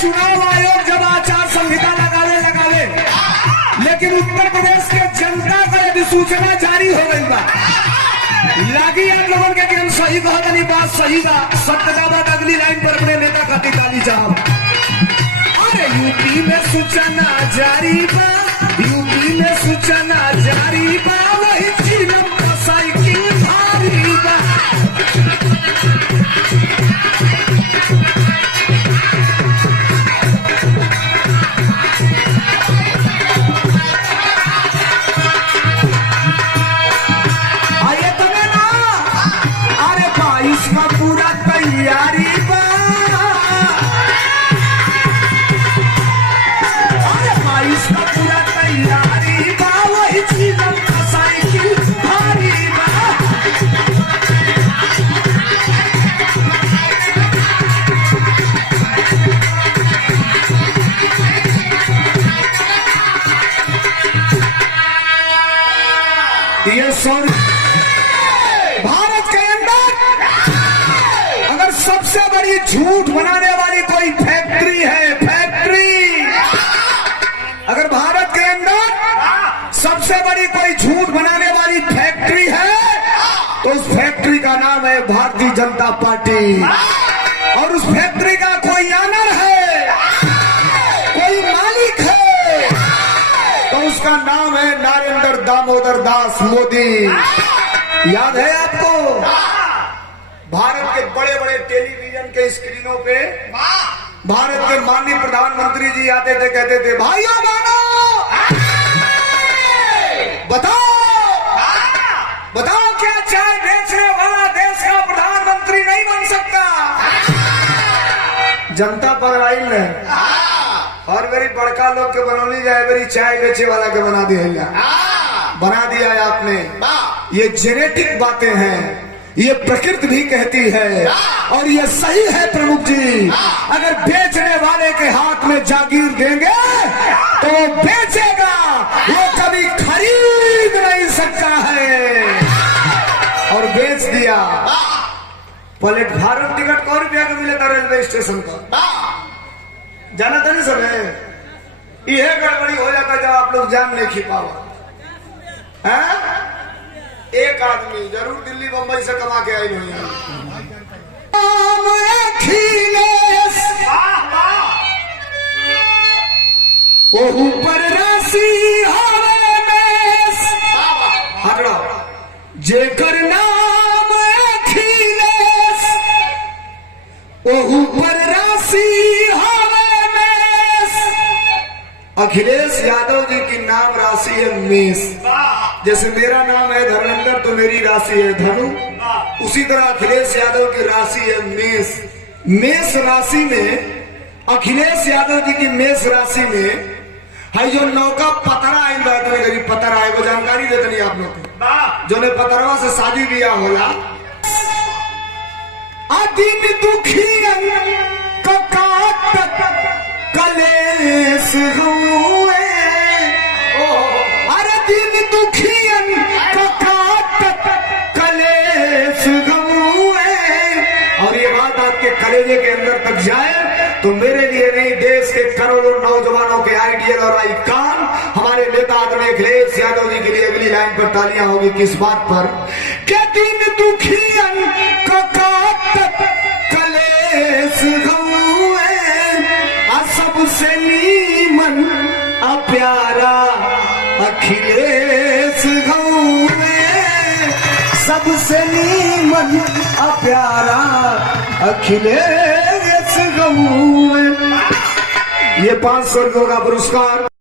चुनाव आयोग जब आचार संहिता लगावे लेकिन उत्तर प्रदेश के जनता को यदि सूचना जारी हो गई बा लागी आप लोगों के हम सही कहा नहीं बात सही बा सत्य का बात अगली लाइन पर अपने नेता खाती ताली साहब। अरे यूपी में सूचना जारी बा यूपी में सूचना जारी बा वही चिलम का साइकिल भारी बा। इसका पूरा तैयारी बा अरे भाई इसका पूरा तैयारी बा वही चिलम का साइकिल भारी बा। ये सॉरी सबसे बड़ी झूठ बनाने वाली कोई फैक्ट्री है फैक्ट्री अगर भारत के अंदर सबसे बड़ी कोई झूठ बनाने वाली फैक्ट्री है तो उस फैक्ट्री का नाम है भारतीय जनता पार्टी और उस फैक्ट्री का कोई ऑनर है कोई मालिक है तो उसका नाम है नरेंद्र दामोदर दास मोदी। याद है आपको भारत के बड़े बड़े टेलीविजन के स्क्रीनों पे भारत के माननीय प्रधानमंत्री जी आते थे कहते थे भाइयों बहनों बताओ क्या चाय बेचने वाला देश का प्रधानमंत्री नहीं बन सकता। जनता पगलाई ने और मेरी बड़का लोग के बनौली जाए मेरी चाय बेचे वाला के बना दिया है आपने। ये जेनेटिक बातें हैं ये प्रकृति भी कहती है और ये सही है प्रमुख जी। अगर बेचने वाले के हाथ में जागीर देंगे तो वो बेचेगा वो कभी खरीद नहीं सकता है और बेच दिया। प्लेटफार्म टिकट कौ रुपया का मिले था रेलवे स्टेशन पर जाना था नहीं सब यह गड़बड़ी हो जाता जब आप लोग जान नहीं खिपावा है। एक आदमी जरूर दिल्ली बंबई से कमा के आई नहीं ऊपर राशि हटो जेकर नाम अखिलेश ऊपर राशि अखिलेश यादव जी की नाम राशि है मेष। जैसे मेरा नाम है धर्मेंद्र तो मेरी राशि है धनु उसी तरह अखिलेश यादव की राशि है मेष। मेष राशि में अखिलेश यादव जी की मेष राशि में है जो नौका पतरा आइल गरीब पतरा है वो जानकारी देते नहीं आप लोग को जो ने पतरवा से शादी किया होला दिन दुखी कलेश हुए अरे दिन दुखियन कलेश हुए और ये बात आपके कलेजे के अंदर तक जाए तो मेरे लिए नहीं देश के करोड़ों नौजवानों के आइडियल और आइकॉन हमारे नेता आदरणीय अखिलेश यादव जी के लिए अगली लाइन पर तालियां होगी किस बात पर क्या दिन दुखियन कलेश हुए सबसे नीमन प्यारा अखिलेश सबसे नीमन प्यारा अखिलेश ये 500 रुपयों का पुरस्कार